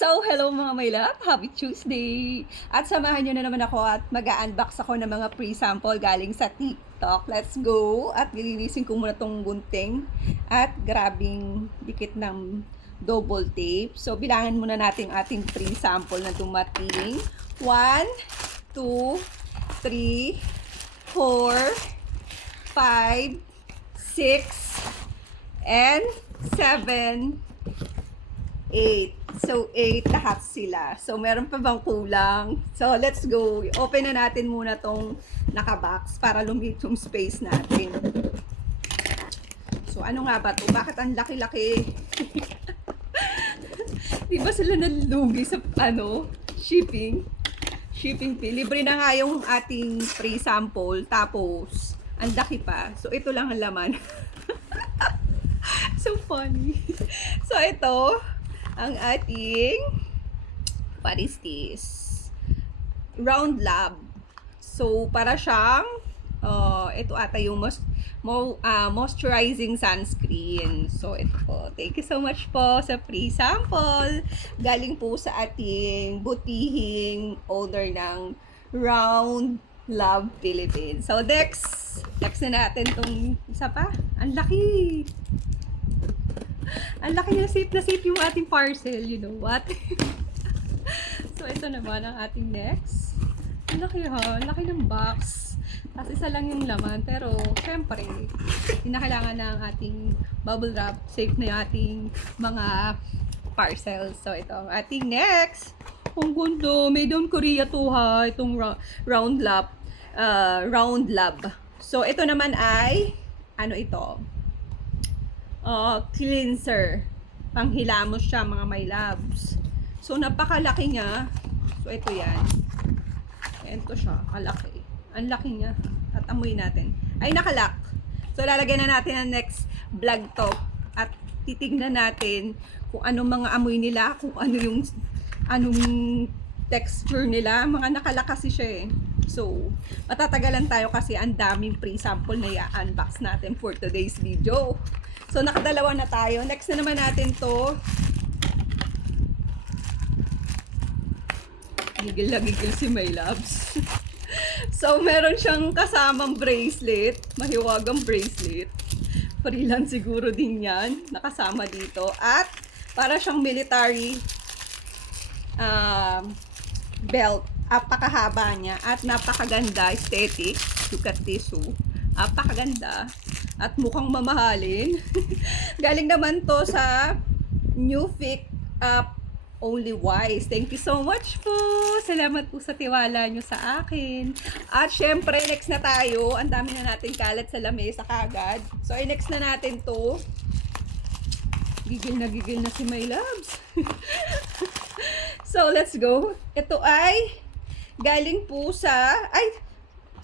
So, hello mga my love! Happy Tuesday! At samahan nyo na naman ako at mag-unbox ako ng mga pre-sample galing sa TikTok. Let's go! At lilinisin ko muna tong gunting at grabing dikit ng double tape. So, bilangan muna natin ating pre-sample na dumating. 1, 2, 3, 4, 5, 6, and 7, 8. So, 8 lahat sila. So, meron pa bang kulang? So, let's go. Open na natin muna tong nakabox para lumit yung space natin. So, ano nga ba to? Bakit ang laki-laki? Di ba sila nalugi sa, shipping? Shipping fee. Libre na nga yung ating free sample. Tapos, ang laki pa. So, ito lang ang laman. So funny. So, ito ang ating, what is this? Round Lab. So, para siyang, ito ata yung moisturizing sunscreen. So, ito po. Thank you so much po sa free sample. Galing po sa ating butihing owner ng Round Lab Philippines. So, next na natin itong isa pa. Ang laki! Ang laki na safe yung ating parcel, you know what? So, ito naman ang ating next. Ang laki ha, ang laki ng box. Tapos isa lang yung laman, pero syempre, kinakailangan na ang ating bubble wrap. Safe na yung ating mga parcels. So, ito ang ating next. Ang gundo, made in Korea to ha, itong Round Lab. Round Lab. So, ito naman ay, ano ito? Cleanser. Panghilamos siya mga my loves. So, napakalaki niya. So, ito yan. Ito siya, kalaki. Ang laki niya. At amoy natin. Ay, nakalock. So, lalagyan na natin ang next vlog to. At titignan natin kung anong mga amoy nila, kung ano yung, anong texture nila. Mga nakalock kasi siya eh. So, matatagalan tayo kasi ang daming pre-sample na i-unbox natin for today's video. So, nakadalawa na tayo. Next na naman natin to. Gigil na gigil si my loves. So, meron siyang kasamang bracelet. Mahiwagang bracelet. Free lang siguro din yan. Nakasama dito. At, para siyang military belt. Napakahaba niya. At napakaganda. Aesthetic. Look at this. Napakaganda. At mukhang mamahalin. Galing naman to sa New Pick Up Only Wise. Thank you so much po. Salamat po sa tiwala nyo sa akin. At syempre, next na tayo. Ang dami na natin kalat sa lamesa kagad. So, next na natin to. Gigil na si my loves. So, let's go. Ito ay galing po sa...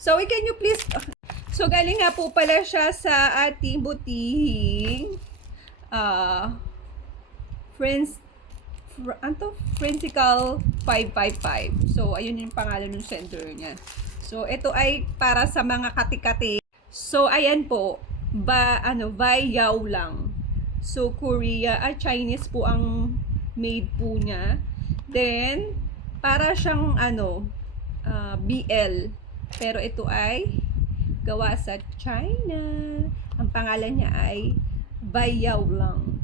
Sorry, can you please... So, galing nga po pala siya sa ating butihing Frensical 555. So, ayun yung pangalan ng sender niya. So, ito ay para sa mga kati-kati. So, ayan po. Vaiyao lang. So, Korea, Chinese po ang made po niya. Then, para siyang BL. Pero ito ay gawa sa China. Ang pangalan niya ay Vaiyao lang.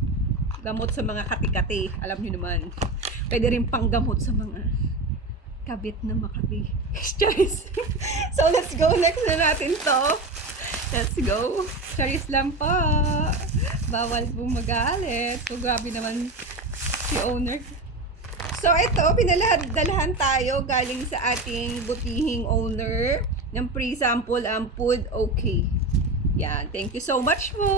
Gamot sa mga kati-kati. Alam niyo naman. Pwede rin panggamot sa mga kabit na makati. Charis. So, let's go. Next na natin to. Let's go. Charis lang po. Bawal pong magalit. So, grabe naman si owner. So, ito, pinadalahan tayo galing sa ating butihing owner ng pre-sample ang Food Okay. Yan. Thank you so much po.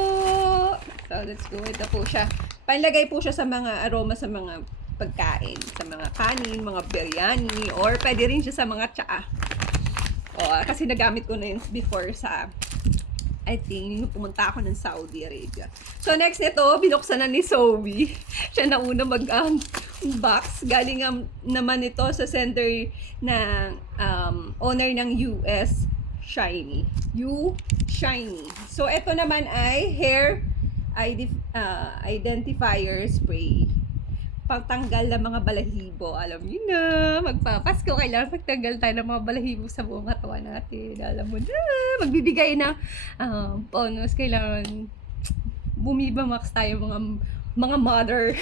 So, let's go. Ito po siya. Panlagay po siya sa mga aroma sa mga pagkain. Sa mga kanin, mga biryani, or pwede rin siya sa mga tsaa. Kasi nagamit ko na yun before sa, I think, pumunta ako ng Saudi Arabia. So, next nito, binuksan na ni Zoe. Siya na una mag-box. Galing naman ito sa sender ng owner ng US Shiny. Shiny. So, ito naman ay hair identifier spray. pangtanggal ng mga balahibo. Alam niyo na, magpapasko, kailangan magtanggal tayo ng mga balahibo sa buong katawan natin. Alam mo na, magbibigay ng bonus. Kailangan bumibamax tayo mga mother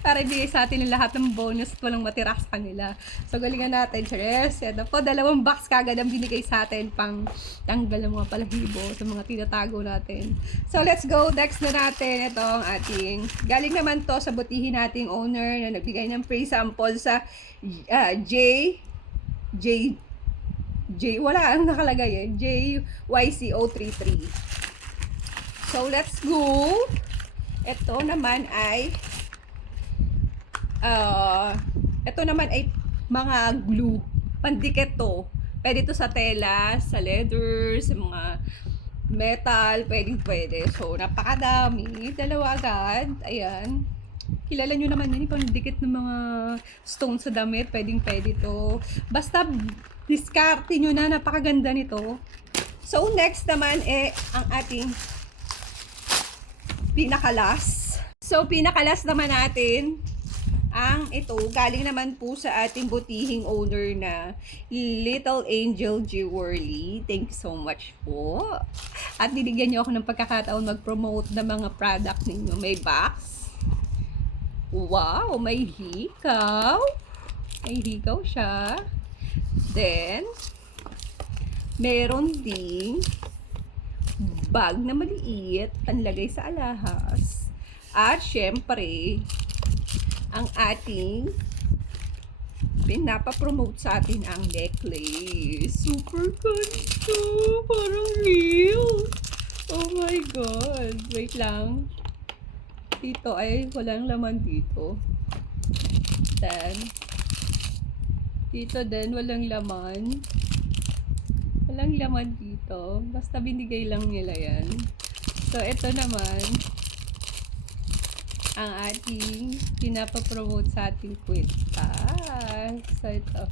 para ibigay sa atin ang lahat ng bonus at walang matira sa kanila. So, galingan natin, Cheres. Ito po, 2 box kagad ang binigay sa atin pang tanggal ng mga palahibo sa mga tinatago natin. So, let's go. Next na natin. Ito ang ating, galing naman to sa butihin nating owner na nagbigay ng free sample sa wala ang nakalagay eh. JYCO33. So, let's go. Ito naman ay mga glue. Pandikit to. Pwede to sa tela, sa leather, sa mga metal, pwede. So, napakadami. 2 agad. Ayan. Kilala nyo naman yun, pandikit ng mga stones sa damit. Pwede to. Basta, diskarte nyo na. Napakaganda nito. So, next naman ang ating pinakalas. So, pinakalas naman natin ang ito. Galing naman po sa ating butihing owner na Little Angel Jewelry. Thank you so much po. At binigyan niyo ako ng pagkakataon mag-promote ng mga product ninyo. May box. Wow! May hikaw. May hikaw siya. Then, meron ding bag na maliit, panlagay sa alahas. At syempre, ang ating pinapapromote sa atin ang necklace. Super ganda! Parang real! Oh my God! Wait lang. Dito ay walang laman dito. Then, dito din walang laman. Walang laman dito. Basta binigay lang nila yan. So, ito naman ang ating pinapapromote sa ating kwintas. So, ito.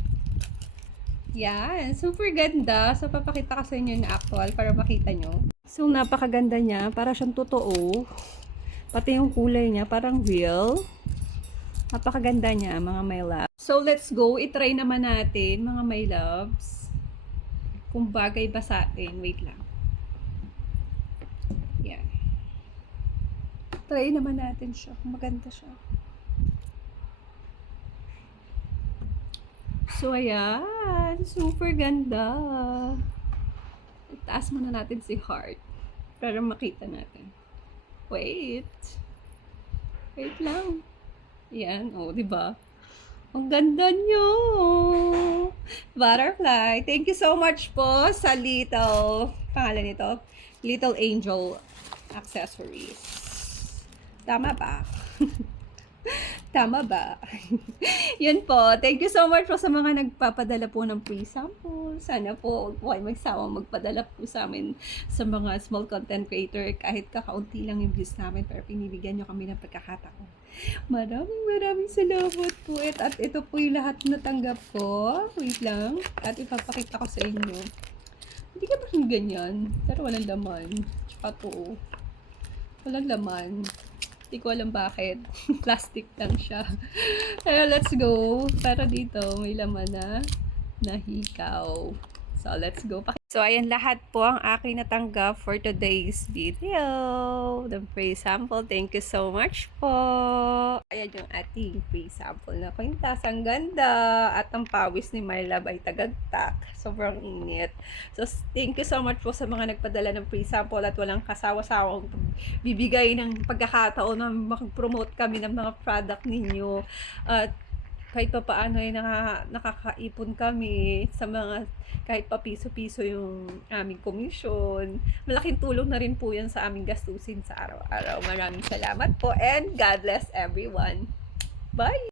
Yan. Super ganda. So, papakita ko sa inyo na actual para makita nyo. So, napakaganda niya. Para siyang totoo. Pati yung kulay niya. Parang real. Napakaganda niya, mga my loves. So, let's go. I-try naman natin, mga my loves. Kung bagay ba sa atin. Wait lang. Yan. Try naman natin siya. Kung maganda siya. So, ayan. Super ganda. Itaas muna natin si heart. Para makita natin. Wait. Wait lang. Yan. O, diba? Ang ganda nyo! Butterfly. Thank you so much po sa pangalan nito, Little Angel Accessories. Tama ba? Tama ba? Yun po. Thank you so much po sa mga nagpapadala po ng free sample. Sana po huwag po kayo magsawang magpadala po sa amin sa mga small content creator. Kahit kakaunti lang yung views namin, pero pinibigyan nyo kami ng pagkakataon. Maraming salamat po. At ito po yung lahat na tanggap ko. Wait lang. At ipapakita ko sa inyo. Hindi ka ba ganyan? Pero walang laman. Tsaka to. Walang laman. Hindi ko alam bakit. Plastic lang siya. Pero let's go. Pero dito, may laman na hikaw. So, let's go. So, ayan lahat po ang aking natanggap for today's video. The free sample. Thank you so much po. Ayan yung ating free sample na kwintas. Ang ganda. At ang pawis ni My Love ay tagagtak. Sobrang init. So, thank you so much po sa mga nagpadala ng free sample at walang kasawa-sawang bibigay ng pagkakataon na mag-promote kami ng mga product ninyo. At kahit pa paano ay nakakaipon kami sa mga kahit pa piso-piso yung aming commission. Malaking tulong na rin po yan sa aming gastusin sa araw-araw. Maraming salamat po and God bless everyone. Bye!